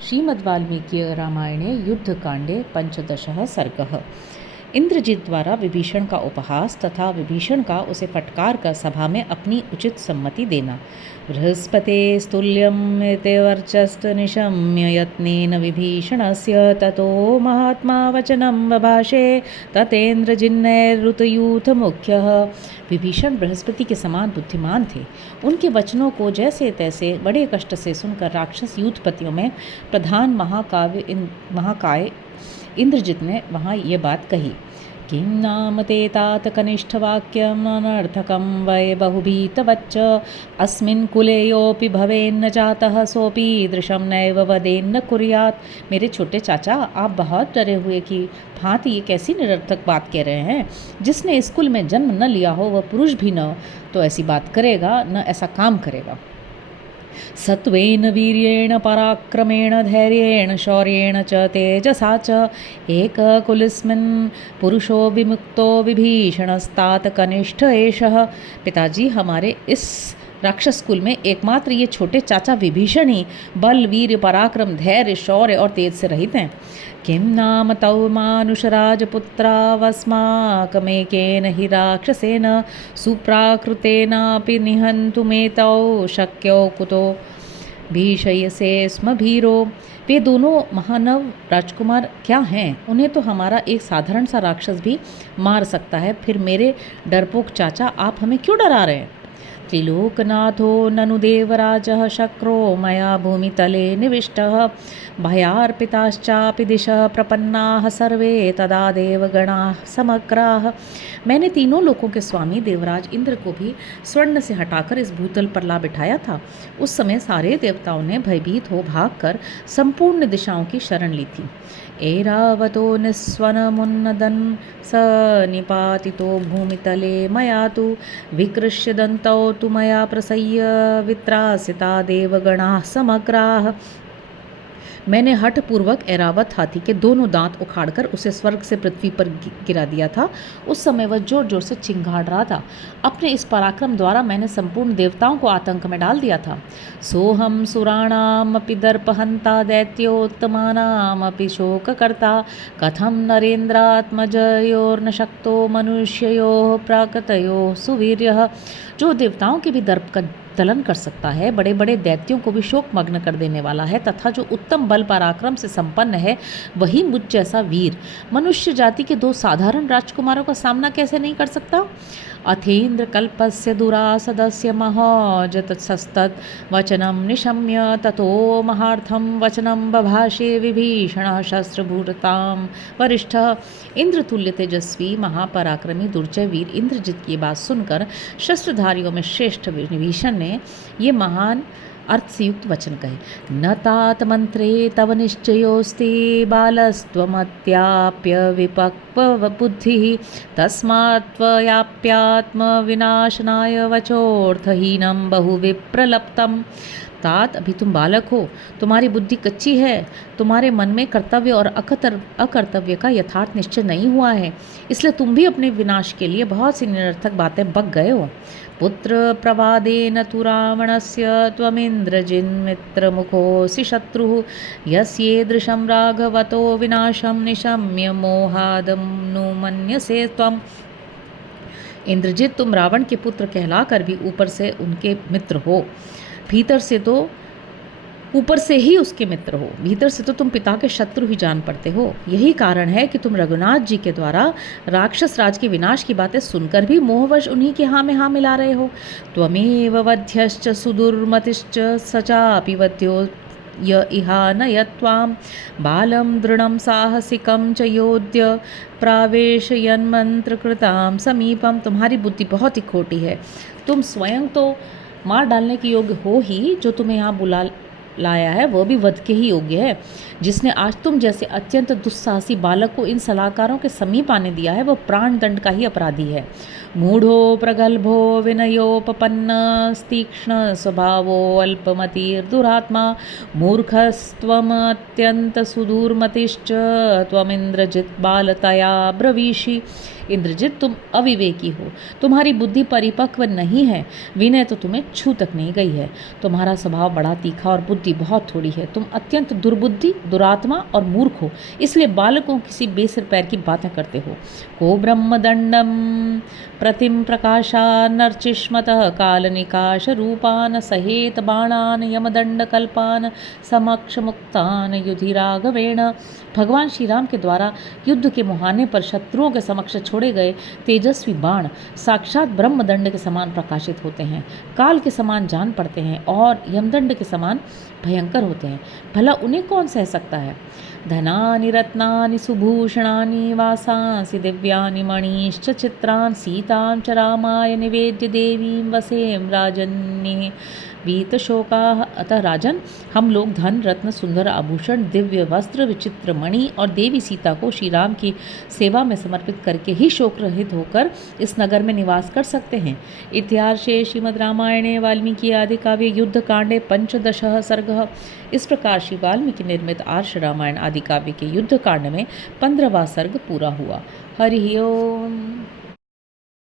श्रीमद्वाल्मीकि रामायणे युद्धकांडे पंचदशः सर्गः। इंद्रजित द्वारा विभीषण का उपहास तथा विभीषण का उसे फटकार कर सभा में अपनी उचित सम्मति देना। बृहस्पते स्तुल्यं वर्चस्तु निशम्य यत्नेन विभीषणस्य ततो महात्मा वचनं बभाषे ततेन्द्रजिन्नैरुतयूथ मुख्यः। विभीषण बृहस्पति के समान बुद्धिमान थे। उनके वचनों को जैसे तैसे बड़े कष्ट से सुनकर राक्षस यूथपतियों में प्रधान महाकाय इंद्रजित ने वहाँ ये बात कही। किं नाम ते तात कनिष्ठवाक्यम् अनर्थकं वै बहुभीतवच्च अस्मिन् कुले योऽपि भवेन्न जातः सोऽपि दृशं नैव वदेन्न कुर्यात्। मेरे छोटे चाचा, आप बहुत डरे हुए कि भांति ये कैसी निरर्थक बात कह रहे हैं। जिसने इस कुल में जन्म न लिया हो वह पुरुष भी न तो ऐसी बात करेगा, न ऐसा काम करेगा। सत्वेन वीर्येण पराक्रमेण धैर्येण शौर्येण च तेजसा च एककुलस्मिन् पुरुषो विमुक्तो विभीषणस्तात कनिष्ठ एषः। पिताजी, हमारे इस राक्षस कुल में एकमात्र ये छोटे चाचा विभीषण ही बल, वीर्य, पराक्रम, धैर्य, शौर्य और तेज से रहित हैं। किं नाम तौ मानुषराजपुत्रावस्माकमेकेन हि राक्षसेन सुप्राकृतेनापि निहन्तुमेतौ शक्यौ कुतो भीषयसे स्म भीरो। वे दोनों महानव राजकुमार क्या हैं? उन्हें तो हमारा एक साधारण सा राक्षस भी मार सकता है। फिर मेरे डरपोक चाचा, आप हमें क्यों डरा रहे हैं? त्रिलोकनाथो ननु देवराजः शक्रो मया भूमितले निविष्टः भयार्पिताश्चापि दिशः प्रपन्नाः सर्वे तदा देवगणाः समग्राः। मैंने तीनों लोकों के स्वामी देवराज इंद्र को भी स्वर्ण से हटाकर इस भूतल पर ला बिठाया था। उस समय सारे देवताओं ने भयभीत हो भागकर संपूर्ण दिशाओं की शरण ली थी। ऐरावतो निस्वनमुन्नदन् स निपातितो भूमितले मया तु विकृष्य दन्तौ तु मया प्रसह्य वित्रासिता देवगणाः समग्राः। मैंने हठपूर्वक ऐरावत हाथी के दोनों दांत उखाड़कर उसे स्वर्ग से पृथ्वी पर गिरा दिया था। उस समय वह जोर जोर से चिंगाड़ रहा था। अपने इस पराक्रम द्वारा मैंने संपूर्ण देवताओं को आतंक में डाल दिया था। सोहम सुराणामपि दर्पहंता दैत्योत्तमानामपि शोककर्ता कथम नरेन्द्रात्मजयोर्न शक्तो मनुष्ययोः प्राकृतयोः सुवीर्यः। जो देवताओं के भी दर्प का दलन कर सकता है, बड़े बड़े दैत्यों को भी शोक मग्न कर देने वाला है तथा जो उत्तम बल पराक्रम से संपन्न है, वही मुझ जैसा वीर मनुष्य जाति के दो साधारण राजकुमारों का सामना कैसे नहीं कर सकता। अथेन्द्र कल्पस्य दुरासदस्य महजतस्तत् वचनं निशम्य ततो महार्थं वचनं बभाषे विभीषणः शस्त्रभूरतां वरिष्ठः। इंद्रतुल्य तेजस्वी महापराक्रमी दुर्जय वीर इंद्रजित की बात सुनकर शस्त्रधारियों में श्रेष्ठ विभीषण ने ये महान अर्थ से युक्त वचन कहे। न तात मंत्रे तव निश्चयोस्ति बालस्त्वमत्याप्य विपक्व बुद्धिः तस्मात् त्वयाप्यात्म विनाशनाय वचोर्थहीनं बहुविप्रलप्तम्। तात, अभी तुम बालक हो, तुम्हारी बुद्धि कच्ची है, तुम्हारे मन में कर्तव्य और अकर्तव्य का यथार्थ निश्चय नहीं हुआ है, इसलिए तुम भी अपने विनाश के लिए बहुत सी निरर्थक बातें बक गए हो। पुत्र प्रवादेन तु रावणस्य त्वमिन्द्रजिन्मित्रमुखोऽसि शत्रुः यस्येदृशं राघवतो विनाशं निशम्य मोहादनुमन्यसे त्वम्। इंद्रजित, तुम रावण के पुत्र कहलाकर भी ऊपर से उनके मित्र हो, भीतर से तो ऊपर से ही उसके मित्र हो, भीतर से तो तुम पिता के शत्रु ही जान पड़ते हो। यही कारण है कि तुम रघुनाथ जी के द्वारा राक्षस राज के विनाश की बातें सुनकर भी मोहवश उन्हीं के हाँ में हाँ मिला रहे हो। त्वमेव वध्यश्च सुदुर्मतिश्च सचापि वध्यो य इहा न यत्वां बालं दृढ़ं साहसिकं च योध्य प्रावेशयन्मन्त्रकृतां समीपम। तुम्हारी बुद्धि बहुत ही खोटी है। तुम स्वयं तो मार डालने के योग्य हो ही, जो तुम्हें यहाँ बुला लाया है वह भी वध के ही योग्य है। जिसने आज तुम जैसे अत्यंत दुस्साहसी बालक को इन सलाहकारों के समीप आने दिया है, वह प्राण दंड का ही अपराधी है। मूढ़ो प्रगल्भो विनयोपपन्नस्तीक्ष्ण स्वभावो अल्पमतिर्दुरात्मा मूर्खस्त्वमत्यंत सुदूरमतिश्च त्वमिन्द्रजित बालतया ब्रवीषि। इंद्रजित, तुम अविवेकी हो, तुम्हारी बुद्धि परिपक्व नहीं है, विनय तो तुम्हें छू तक नहीं गई है। तुम्हारा स्वभाव बड़ा तीखा और बुद्धि बहुत थोड़ी है। तुम अत्यंत दुर्बुद्धि, दुरात्मा और मूर्ख हो, इसलिए बालकों किसी बेसिर पैर की बातें करते हो। को ब्रह्मदंडम प्रतिम प्रकाशा नर्चिष्मतः कालनिकाश रूपान सहेत बाणान यमदंड कल्पान समक्ष मुक्तान युधि राघवेण। भगवान श्री राम के द्वारा युद्ध के मुहाने पर शत्रुओं के समक्ष छोड़े गए तेजस्वी बाण साक्षात ब्रह्मदंड के समान प्रकाशित होते हैं, काल के समान जान पड़ते हैं और यमदंड के समान भयंकर होते हैं। भला उन्हें कौन सह सकता है। धनानि रत्नानि सुभूषणानि वासांसि दिव्यानि मणिश्च चित्रान् सीतां च रामाय निवेद्य देवीं वसेम राजन्ये वीतशोकाः। अतः राजन, हम लोग धन, रत्न, सुंदर आभूषण, दिव्य वस्त्र, विचित्र मणि और देवी सीता को श्री राम की सेवा में समर्पित करके ही शोक रहित होकर इस नगर में निवास कर सकते हैं। इतिहासे श्रीमद् रामायणे वाल्मीकि आदि काव्ये युद्ध कांडे 15 सर्गः। इस प्रकार श्री वाल्मीकि निर्मित आर्ष रामायण आदि काव्य के युद्ध कांड में 15वां सर्ग पूरा हुआ। हरि ओम।